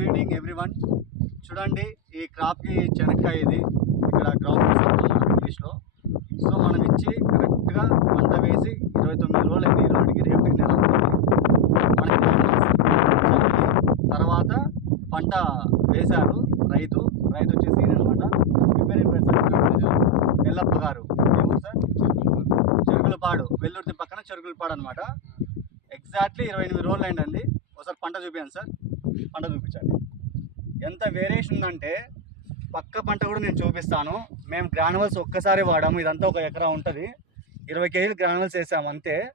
Good evening everyone చూడండి ఈ క్రాప్కి చెనక్కాయ ఇది. ఇక్కడ గ్రౌండ్ ఇంగ్లీష్లో సో మనం ఇచ్చి కరెక్ట్గా పంట వేసి ఇరవై తొమ్మిది రోజులు అయింది. ఈ రోజుకి రేపటికి నెల మనకి తర్వాత పంట వేశారు రైతు. రైతు వచ్చేసి అనమాట ప్రిపేర్ అయిపోయారు ఎల్లప్ప గారు. సార్? చెరుకులపాడు. వెల్లుర్తి పక్కన చెరుకులపాడు అనమాట ఎగ్జాక్ట్లీ ఇరవై ఎనిమిది రోజులు అయిందండి. ఒకసారి పంట చూపించండి సార్. పంట చూపించండి. ఎంత వేరియేషన్ ఉందంటే పక్క పంట కూడా నేను చూపిస్తాను. మేము గ్రానువల్స్ ఒక్కసారి వాడాము ఇదంతా ఒక ఎకరా ఉంటుంది. ఇరవై కేజీలు గ్రానువల్స్ వేసాము అంతే.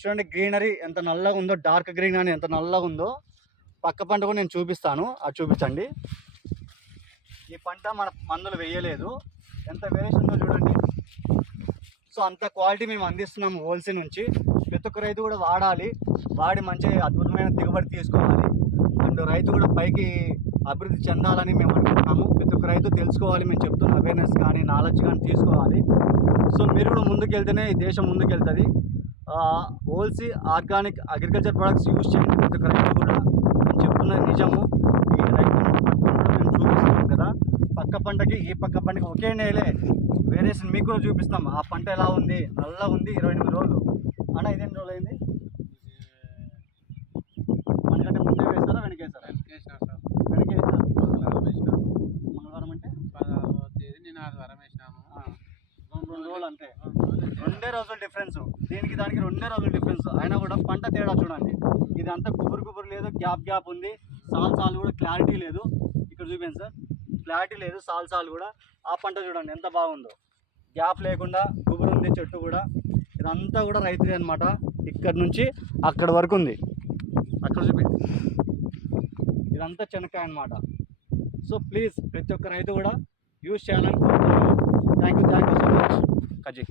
చూడండి గ్రీనరీ ఎంత నల్లగా ఉందో డార్క్ గ్రీన్ అని ఎంత నల్లగా ఉందో పక్క పంట కూడా నేను చూపిస్తాను. అది చూపించండి. ఈ పంట మన మందులు వేయలేదు. ఎంత వేరియేషన్ ఉందో చూడండి. సో అంత క్వాలిటీ మేము అందిస్తున్నాము హోల్సేల్ నుంచి. ప్రతి ఒక్క రైతు కూడా వాడాలి. వాడి మంచి అద్భుతమైన దిగుబడి తీసుకోవాలి. అండ్ రైతు కూడా పైకి అభివృద్ధి చెందాలని మేము అనుకుంటున్నాము. ప్రతి ఒక్క రైతు తెలుసుకోవాలి మేము చెప్తున్న అవేర్నెస్ కానీ నాలెడ్జ్ కానీ తీసుకోవాలి. సో మీరు కూడా ముందుకెళ్తేనే ఈ దేశం ముందుకెళ్తుంది. హోల్సీ ఆర్గానిక్ అగ్రికల్చర్ ప్రొడక్ట్స్ యూజ్ చేయండి ప్రతి ఒక్క రైతు కూడా. చెప్తున్నది నిజము ఈ రైతును పట్టుకుని కూడా మేము చూపిస్తున్నాం కదా పక్క పంటకి ఈ పక్క పంటకి ఒకే నేలే. వేరియేషన్ మీకు కూడా చూపిస్తాం. ఆ పంట ఎలా ఉంది? నల్ల ఉంది ఇరవై ఎనిమిది రోజులు. అన్న ఇదేం రోజులు అయింది? మనకంటే ముందే వేస్తారా వెనక వేస్తారా వేసినాం సార్ వెనక వేస్తారు మంగళవారం అంటే? తేదీ నేను ఆదివారం వేసినాము. రెండు రెండు రోజులు అంతే. రెండే రోజులు డిఫరెన్స్. దీనికి దానికి రెండే రోజులు డిఫరెన్స్. అయినా కూడా పంట తేడా చూడండి. ఇది అంతా గుబురు గుబురు లేదు గ్యాప్ గ్యాప్ ఉంది. సాల్ సాల్ కూడా క్లారిటీ లేదు. ఇక్కడ చూపించండి సార్. క్లారిటీ లేదు సాల్ సాల్ కూడా. ఆ పంట చూడండి ఎంత బాగుందో. గ్యాప్ లేకుండా గుబురు ఉంది చెట్టు కూడా. ఇదంతా కూడా రైతుది అనమాట ఇక్కడ నుంచి అక్కడ వరకు ఉంది. అక్కడ చూపి. ఇదంతా చెనక్కాయ అనమాట సో ప్లీజ్ ప్రతి ఒక్క రైతు కూడా యూజ్ చేయాలని కోరుతున్నాను. Thank you thank you so much కజీ